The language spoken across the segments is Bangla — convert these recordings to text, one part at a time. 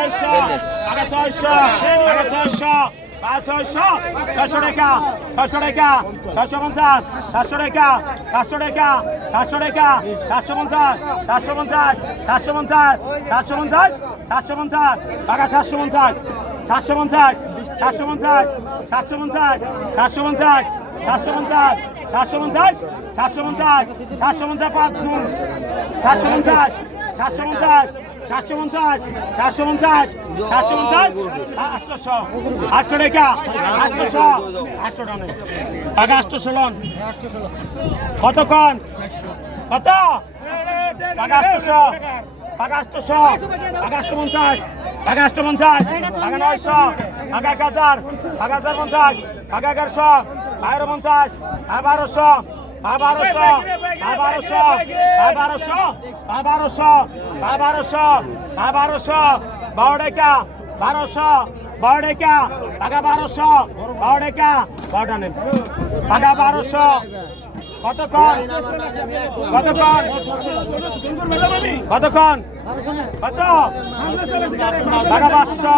ছয়শো টাকা ছয়শো টাকা ছয়শো পঞ্চাশ সাতশো টাকা সাতশো টাকা সাতশো টাকা সাতশো পঞ্চাশ সাতশো পঞ্চাশ সাতশো পঞ্চাশ সাতশো পঞ্চাশ সাতশো পঞ্চাশ টাকা সাতশো পঞ্চাশ সাতশো পঞ্চাশ সাতশো পঞ্চাশ সাতশো পঞ্চাশ সাতশো পঞ্চাশ সাতশো পঞ্চাশ সাতশো পঞ্চাশ সাতশো পঞ্চাশ সাতশো পঞ্চাশ পাঁচ জুন সাতশো পঞ্চাশ সাতশো পঞ্চাশ সাতশো পঞ্চাশ সাতশো পঞ্চাশ সাতশো পঞ্চাশ আটশোশো আটশো টাকা আটশোশো আটশো টাকা। টাকা আটশোশো লন। কতক্ষণ কত? টাকা আটশোশো টাকা আটশোশো টাকা আটশো পঞ্চাশ। টাকা আটশো পঞ্চাশ। টাকা নয়শো। টাকা এক হাজার। টাকা হাজার পঞ্চাশ। টাকা এগারোশো। এগারো পঞ্চাশ বারোশো। বাবারশো বাবারশো বাবারশো বাবারশো বাবারশো বাবারশো বারোটাকা বারোশো বারোটাকা টাকা বারোশো বারোটাকা বারোটা নেন টাকা বারোশো, কতক্ষণ? কতক্ষণ? কতক্ষণ? কত? টাকা পাঁচশো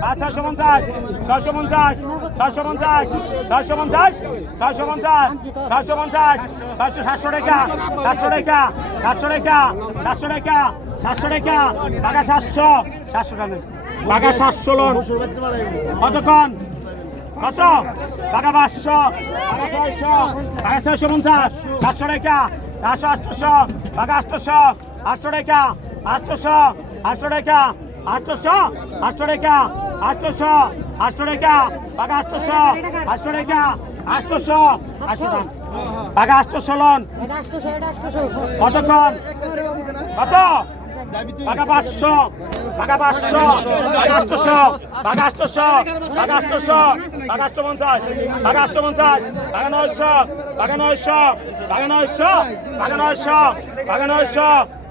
টাকা ছয়শো পঞ্চাশ ছয়শো পঞ্চাশ ছয়শো পঞ্চাশ ছয়শো পঞ্চাশ ছয়শো পঞ্চাশ ছয়শো পঞ্চাশ, ছয়শো সাতশো টাকা সাতশো টাকা সাতশো টাকা সাতশো টাকা সাতশো টাকা টাকা সাতশো সাতশো টাকা টাকা সাতশো লোন। কতক্ষণ কত? টাকা পাঁচশো, টাকা ছয়শো টাকা ছয়শো পঞ্চাশ, সাতশো টাকা চারশো আটশোশো টাকা আটশোশো আটশো টাকা আটশোশো আটশো টাকা আটশোশো আটশো টাকা আষ্টশো আষ্ট টাকা পাকা আষ্টশো আষ্ট টাকা আষ্টশো আষ্ট পাকা আষ্টশো লন। কতক্ষণ কত? পাকা পাঁচশো পাকা পাঁচশো পাকা আষ্টশো পাকা আষ্টশো পাকা আষ্টশো পাকা আষ্ট পঞ্চাশ পাকা আষ্ট পঞ্চাশ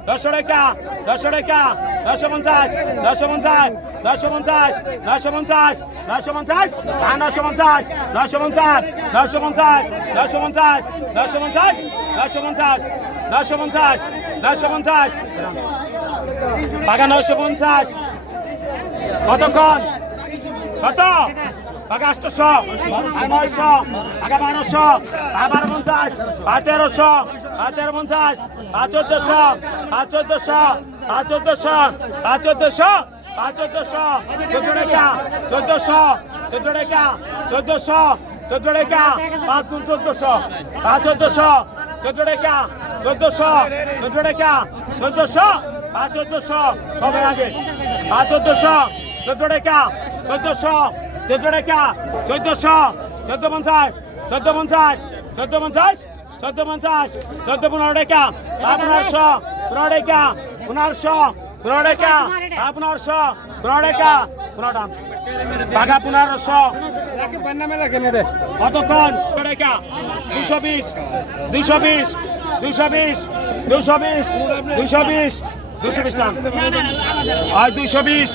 দশশো টাকা দশশো টাকা দশশো পঞ্চাশ দশশো পঞ্চাশ দশশো পঞ্চাশ দশশো পঞ্চাশ দশশো পঞ্চাশ টাকা নশো পঞ্চাশ দশশো পঞ্চাশ দশশো পঞ্চাশ দশশো পঞ্চাশ দশশো পঞ্চাশ দশশো পঞ্চাশ দশশো পঞ্চাশ দশশো পঞ্চাশ টাকা নয়শো পঞ্চাশ কতক্ষণ কত টাকা আটশোশো টাকা নয়শো টাকা বারোশো টাকা বারো পঞ্চাশ পাঁচ তেরোশো পাঁচ তেরো পঞ্চাশ পাঁচ চোদ্দশো পাঁচ চোদ্দশো পাঁচ চোদ্দশো পাঁচ চোদ্দশো পাঁচ চোদ্দশো চোদ্দ টাকা, চোদ্দশো চোদ্দ টাকা, চোদ্দশো চোদ্দ টাকা, পাঁচ চোদ্দশো পাঁচ চোদ্দশো চোদ্দ টাকা আগে চোদ্দশো চোদ্দ টাকা, চোদ্দশো চোদ্দ টাকা চোদ্দশো, চোদ্দ পঞ্চাশ চোদ্দ পঞ্চাশ চোদ্দ পঞ্চাশ চোদ্দ পঞ্চাশ, চোদ্দ পনেরো টাকা পনেরোশো, পনেরো টাকা পনেরোশো, পনেরো টাকা পনেরোশো, পনেরো টাকা পনেরো টাকা টাকা পনেরোশো। কতক্ষণ? টাকা দুশো বিশ দুশো বিশ দুশো বিশ দুশো বিশ দুশো বিশ দুশো বিশ দুশো বিশ।